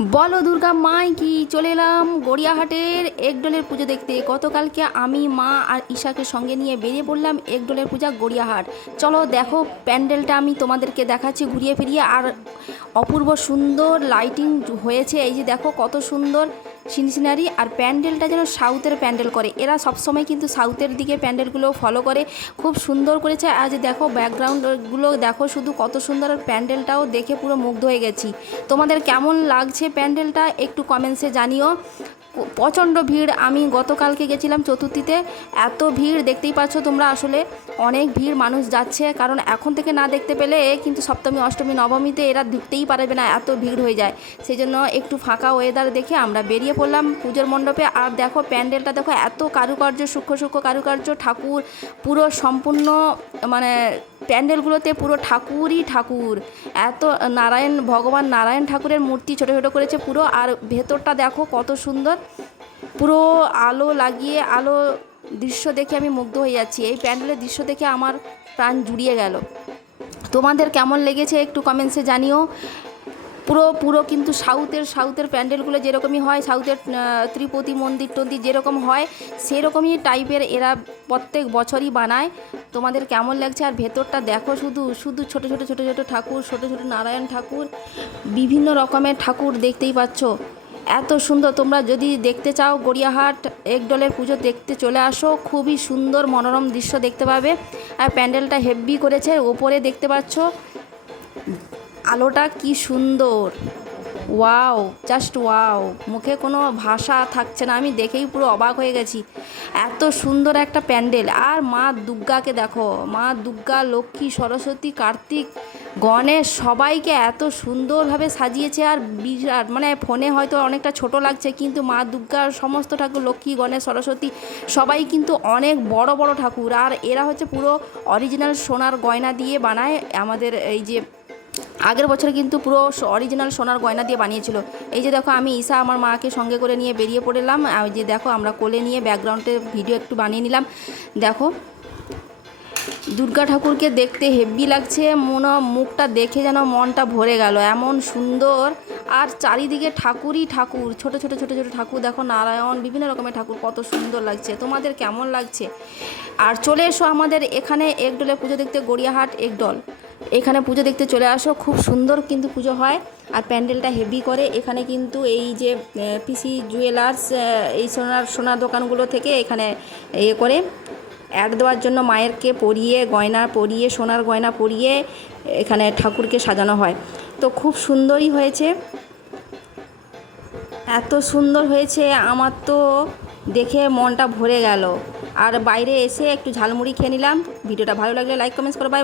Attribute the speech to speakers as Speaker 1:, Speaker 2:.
Speaker 1: বলো দুর্গা মাই কি? চলে এলাম গড়িয়াহাটের একডলের পুজো দেখতে। গতকালকে আমি, মা আর ঈশাকে সঙ্গে নিয়ে বেরিয়ে পড়লাম একডলের পূজা গড়িয়াহাট। চলো দেখো প্যান্ডেলটা আমি তোমাদেরকে দেখাচ্ছি ঘুরিয়ে ফিরিয়ে। আর অপূর্ব সুন্দর লাইটিং হয়েছে। এই যে দেখো কত সুন্দর সিনসিনারি আর প্যান্ডেলটা যেন সাউথের প্যান্ডেল করে। এরা সবসময় কিন্তু সাউথের দিকে প্যান্ডেলগুলো ফলো করে। খুব সুন্দর করেছে। আজ দেখো ব্যাকগ্রাউন্ডগুলো দেখো শুধু কত সুন্দর আর প্যান্ডেলটাও দেখে পুরো মুগ্ধ হয়ে গেছি। তোমাদের কেমন লাগছে প্যান্ডেলটা একটু কমেন্টসে জানিও। প্রচণ্ড ভিড়। আমি গতকালকে গেছিলাম চতুর্থীতে। এত ভিড় দেখতেই পাচ্ছ তোমরা আসলে। অনেক ভিড় মানুষ যাচ্ছে, কারণ এখন থেকে না দেখতে পেলে কিন্তু সপ্তমী, অষ্টমী, নবমীতে এরা ঢুকতেই পারবে না এত ভিড় হয়ে যায়। সেই জন্য একটু ফাঁকা ওয়েদার দেখে আমরা বেরিয়ে পড়লাম পুজোর মণ্ডপে। আর দেখো, প্যান্ডেলটা দেখো, এত কারুকার্য, সূক্ষ্ম সূক্ষ্ম কারুকার্য। ঠাকুর পুরো সম্পূর্ণ মানে প্যান্ডেলগুলোতে পুরো ঠাকুরই ঠাকুর। এত নারায়ণ, ভগবান নারায়ণ ঠাকুরের মূর্তি ছোটো ছোটো করেছে পুরো। আর ভেতরটা দেখো কত সুন্দর। পুরো আলো লাগিয়ে, আলো দৃশ্য দেখে আমি মুগ্ধ হয়ে যাচ্ছি। এই প্যান্ডেলের দৃশ্য দেখে আমার প্রাণ জুড়িয়ে গেল। তোমাদের কেমন লেগেছে একটু কমেন্টসে জানিও। পুরো পুরো কিন্তু সাউথের সাউথের প্যান্ডেলগুলো যেরকমই হয়, সাউথের ত্রিপতি মন্দির টন্দির যেরকম হয়, সেরকমই টাইপের এরা প্রত্যেক বছরই বানায়। তোমাদের কেমন লাগছে? আর ভেতরটা দেখো শুধু শুধু ছোট ছোট ছোট ছোট ঠাকুর, ছোট ছোট নারায়ণ ঠাকুর, বিভিন্ন রকমের ঠাকুর দেখতেই পাচ্ছ। এত সুন্দর, তোমরা যদি দেখতে চাও গড়িয়াহাট একডলের পুজো দেখতে চলে আসো, খুবই সুন্দর মনোরম দৃশ্য দেখতে পাবে। আর প্যান্ডেলটা হেভি করেছে, ওপরে দেখতে পাচ্ছ। আলোটা কি সুন্দর। Wow just wow. মুখে কোনো ভাষা থাকছে না, আমি দেখেই পুরো অবাক হয়ে গেছি। এত সুন্দর একটা প্যান্ডেল। আর মা দুর্গাকে দেখো, মা দুর্গা, লক্ষ্মী, সরস্বতী, কার্তিক, গণেশ সবাইকে এত সুন্দরভাবে সাজিয়েছে। আর বিরাট মানে ফোনে হয়তো অনেকটা ছোট লাগছে, কিন্তু মা দুর্গার সমস্ত ঠাকুর, লক্ষ্মী, গণেশ, সরস্বতী, সবাই কিন্তু অনেক বড় বড় ঠাকুর। আর এরা হচ্ছে পুরো অরিজিনাল সোনার গয়না দিয়ে বানায় আমাদের এই যে আগের বছর কিন্তু পুরো অরিজিনাল সোনার গয়না দিয়ে বানিয়েছিল। এই যে দেখো, আমি ঈশা আমার মাকে সঙ্গে করে নিয়ে বেরিয়ে পড়লাম। ওই যে দেখো, আমরা কোলে নিয়ে ব্যাকগ্রাউন্ডে ভিডিও একটু বানিয়ে নিলাম। দেখো, দুর্গা ঠাকুরকে দেখতে হেভি লাগছে, মনে মুখটা দেখে যেন মনটা ভরে গেল। এমন সুন্দর। আর চারিদিকে ঠাকুরই ঠাকুর। ছোট ছোট ছোট ছোট ঠাকুর। দেখো, নারায়ণ, বিভিন্ন রকমের ঠাকুর। কত সুন্দর লাগছে। তোমাদের কেমন লাগছে? আর চলে এসো আমাদের এখানে একডলে পুজো দেখতে গড়িয়াহাট একডল। এখানে পুজো দেখতে চলে আসো, খুব সুন্দর কিন্তু পুজো হয়। আর প্যান্ডেলটা হেভি করে, এখানে কিন্তু এই যে পিসি জুয়েলার্স এই সোনার সোনার দোকানগুলো থেকে এখানে ইয়ে করে অ্যাড দেওয়ার জন্য মায়েরকে পরিয়ে, গয়না পরিয়ে, সোনার গয়না পরিয়ে এখানে ঠাকুরকে সাজানো হয়। তো খুব সুন্দরই হয়েছে। এত সুন্দর হয়েছে, আমার তো দেখে মনটা ভরে গেল। আর বাইরে এসে একটু ঝালমুড়ি খেয়ে নিলাম। ভিডিওটা ভালো লাগলে লাইক কমেন্টস করো বাই